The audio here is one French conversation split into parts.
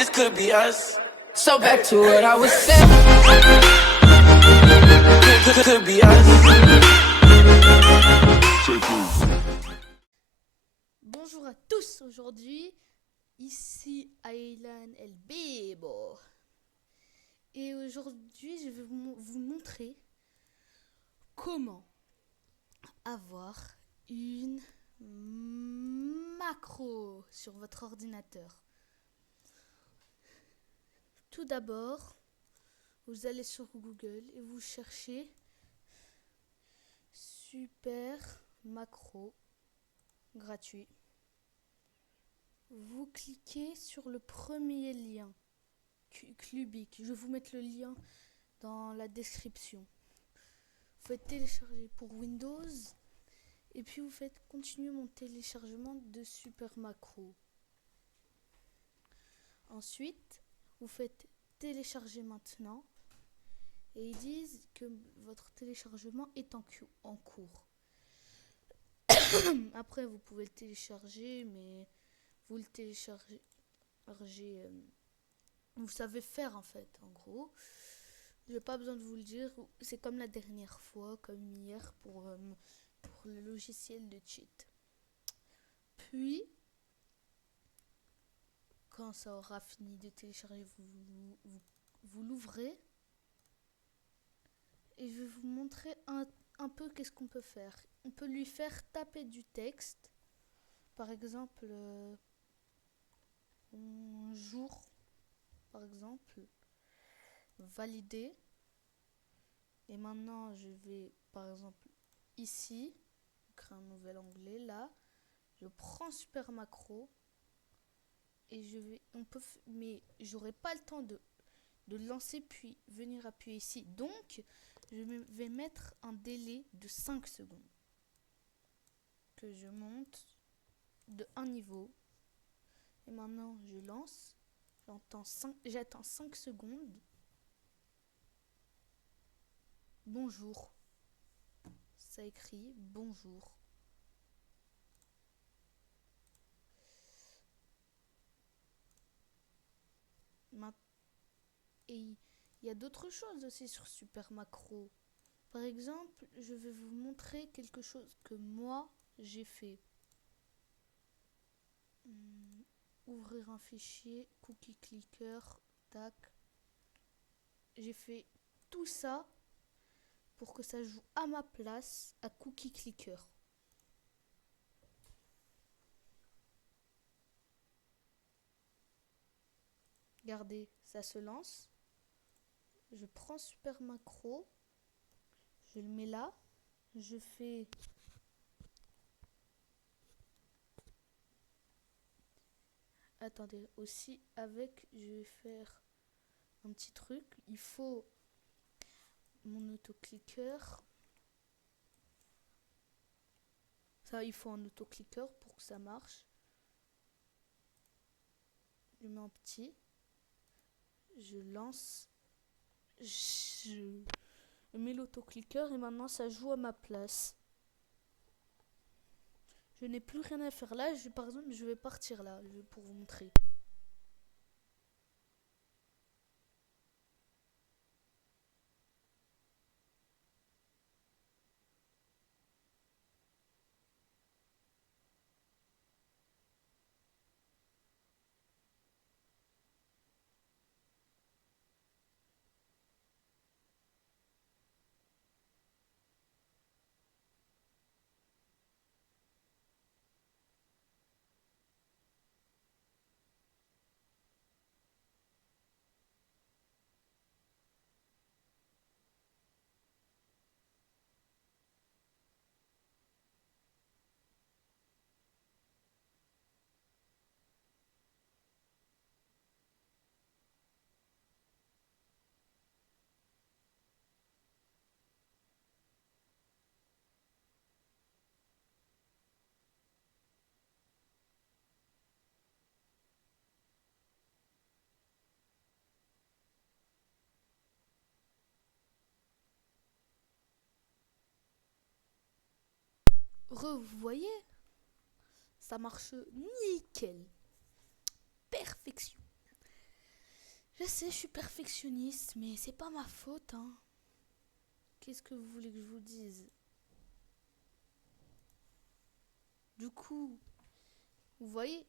this could be us. So back to what I was saying. Could be us. Bonjour à tous, aujourd'hui, ici Aylan El Bebo. Et aujourd'hui, je vais vous montrer comment avoir une macro sur votre ordinateur. Tout d'abord, vous allez sur Google et vous cherchez Super Macro gratuit. Vous cliquez sur le premier lien, Clubic. Je vais vous mettre le lien dans la description. Vous faites télécharger pour Windows et puis vous faites continuer mon téléchargement de Super Macro. Ensuite, vous faites télécharger maintenant et ils disent que votre téléchargement est en cours. Après, vous pouvez le télécharger, mais vous le téléchargez, vous savez faire en fait, en gros. Je n'ai pas besoin de vous le dire, c'est comme la dernière fois, comme hier pour le logiciel de cheat. Puis, quand ça aura fini de télécharger, vous l'ouvrez et je vais vous montrer un peu qu'est-ce qu'on peut faire. On peut lui faire taper du texte, par exemple jour, par exemple, valider. Et maintenant je vais par exemple ici créer un nouvel onglet. Là je prends Super Macro et mais j'aurai pas le temps de lancer puis venir appuyer ici, donc je vais mettre un délai de 5 secondes que je monte de un niveau. Et maintenant je lance, j'attends 5 secondes. Bonjour, ça écrit bonjour. Et il y a d'autres choses aussi sur Super Macro. Par exemple, je vais vous montrer quelque chose que moi j'ai fait. Ouvrir un fichier, cookie clicker, tac. J'ai fait tout ça pour que ça joue à ma place à cookie clicker. Regardez, ça se lance. Je prends Super Macro, je le mets là, je fais attendez, aussi avec, je vais faire un petit truc. Il faut mon autoclicker. Ça, il faut un autoclicker pour que ça marche. Je mets en petit. Je lance. Je mets l'autoclicker et maintenant ça joue à ma place. Je n'ai plus rien à faire là. Par exemple, je vais partir là pour vous montrer. Vous voyez, ça marche nickel. Perfection. Je sais, je suis perfectionniste, mais c'est pas ma faute, hein. Qu'est-ce que vous voulez que je vous dise? Du coup, vous voyez,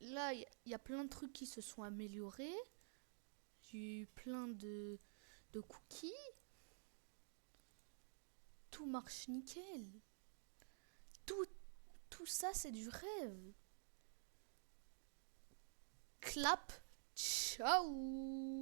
là, il y a plein de trucs qui se sont améliorés. J'ai eu plein de cookies. Tout marche nickel. Tout, tout ça, c'est du rêve. Clap. Ciao.